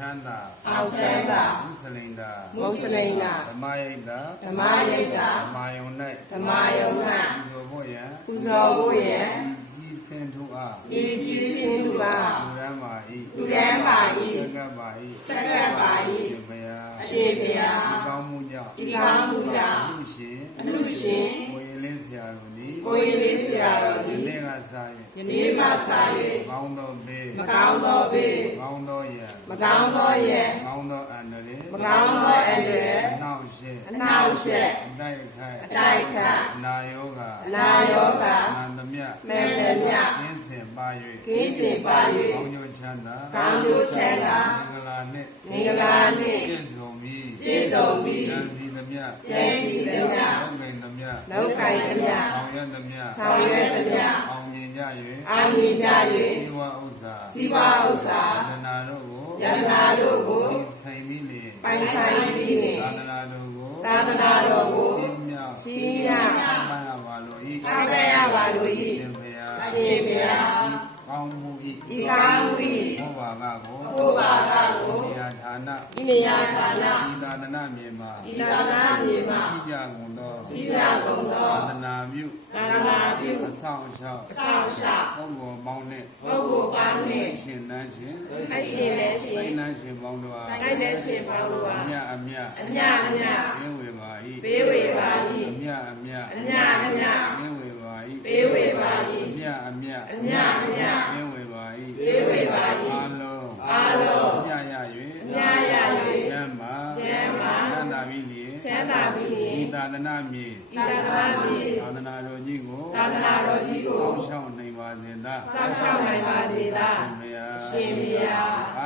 Chanda, အောင်ချမ်းသာ Muslinda, မုစလိန်နာ Damayida, ဓမ္မရိတ်တာ Damayonai, ဓမ္မယုံနာ Yoboya, ပူဇော်ဖို့ရန် Sentua, ဤကြီးစင်းသူအား Uramai, လူရန်ပါ၏ Sagabai, စက္ကပ်ပါ၏ Maya, အရှင်ဘုရား Kamuja, ဒီကောင်းမှုကြောင့် Lushi, အမှုရှင် Oyelensiaruni, ကိုယ်ရင်းလေးဆရာတော်သည် Lega Sai, ယနေ့မှစ၍ Moundo Bay, မကောင်းသောဘေး Moundo Ya, မကောင်းသောရန် Moundo Andare, မကောင်းသောအန္တရာယ် Now She, အနှောက်အယှက် Dai Kai, အတိုက်ခတ် Nayoga, အနာရောဂါ Nandamya, မဲတယ်မြ Kinsin Bayu, ကင်းစင်ပါ Moundo Chanda, ကောင်းကျိုးချမ်းသာ Mingala Net, မင်္ဂလာနှင့် Kinsomi, ပြည့်စုံပြီး Yansi Namya, ကျဲစီသမျှ Logai Namya, လောက်ကိုင်သမျှ Aoya Namya, ဆောင်ရွက်သမျှ Aominya Yue, အာမြင်ကြ၍ Siwa Usa, စီဝါဥစ္စာ Danaro, ယန္နာတို့ကို Sainili, ပိုင်ဆိုင်ပြီးနှင့် Danaro, သာသနာတော်ကို Simya, ရှိရ Maya Valoi, အားရရပါလို့ Simpaya, အရှင်ဘုရား Kaumui, ဤကားမှု၏ Movago, ဘုရားကကို Yadana, ဤနေရာဌာန Idana Mima, ဤသာနာမြေမှာ Sija Gundo, ရှိကြကုန်သော Dana Mu, သာသနာပြု Sao Shao, ဆောက်ရှောက် Bongo Mountain, ပုဂ္ဂိုလ်ပါနှင့် Shin Nashin, အရှင်လည်းရှင် Nashin Bondoa, တိုက်လည်းရှင်ပါလို့ပါ Amya Amya, အမြအမြ Ewe Bai, ပေးဝေပါ၏ Amya Amya, အမြအမြ Ewe Bai, ပေးဝေပါ၏ Amya Amya, အမြအမြ Ewe Bai, ပေးဝေပါ၏ Alo, အားလုံး Nya Ya အ Yue, မြရ၍ Yamma, ကျမ်းမာ Nanda Vili, ချမ်းသာပြီး Idana Mi, ဤသာသနာမြေ Adana Rojigo, သာသနာတော်ကြီးကို Shao Naiva Zenda, စောင့်ရှောက်နိုင်ပါစေသာ Maya, ရှင်ဘုရား အ